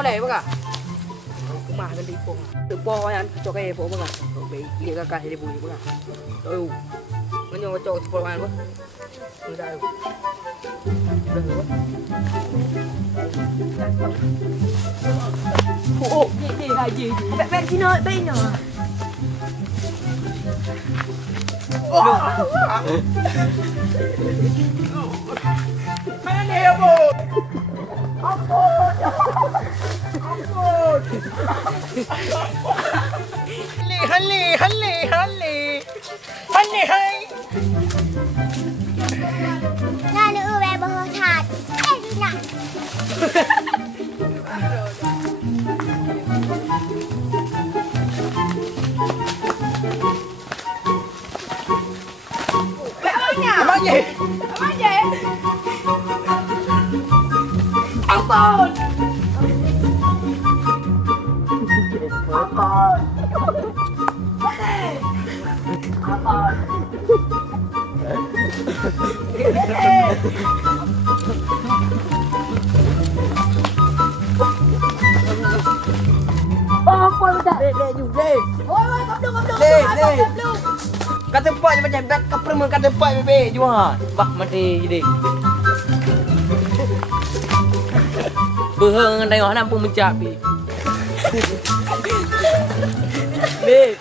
po này bác ạ. Cũng mà cái đi po. Tự po anh cho cái po bác ạ. Bị liệt cái cái bùi bác ạ. Rồi. Nó nhô cho po anh bác. Không ra được. Ủa, gì? Bạn xin ơi, bây giờ. Mana ya, Bu? Ampun. Ampun. Halle. Hai. Nah, nu be berhad. Di nak. Abang je. Ampun. Ampun dah. Dek you, dek. Oi, kom dulu. Dek. Kat tempat je macam kat permen kat tempat bebe. Jua. Bah mati je dek. Berheng tengok nampu mencap ni. Dek.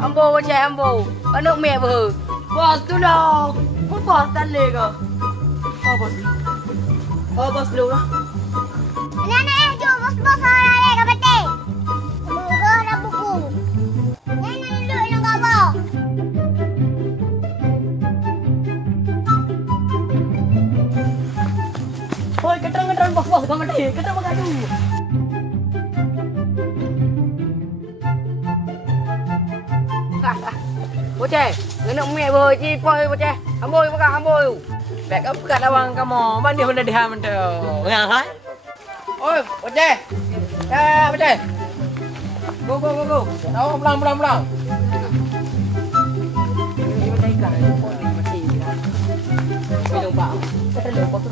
Ambo macam ambo. Anak mek berheng. Bos tu dah. Bos tak leh ke? Bos lu lah. Nenek jom bos orang lek ke peti. Muka dah buku. Nenek duduk yang kau. Oi, keterang bos kau mati. Keterang mengadu. Bocah, nak mek boy ji poi bocah. Amboi bukan amboi. Bek apa kat lawang kamu? Mana dia benda dia mentu. Ngang hai? Oi, bocah. Ya, bocah. Go. Tahu pulang. Ini benda ikan. Poi mati dia. Minum bau. Kita lupa tu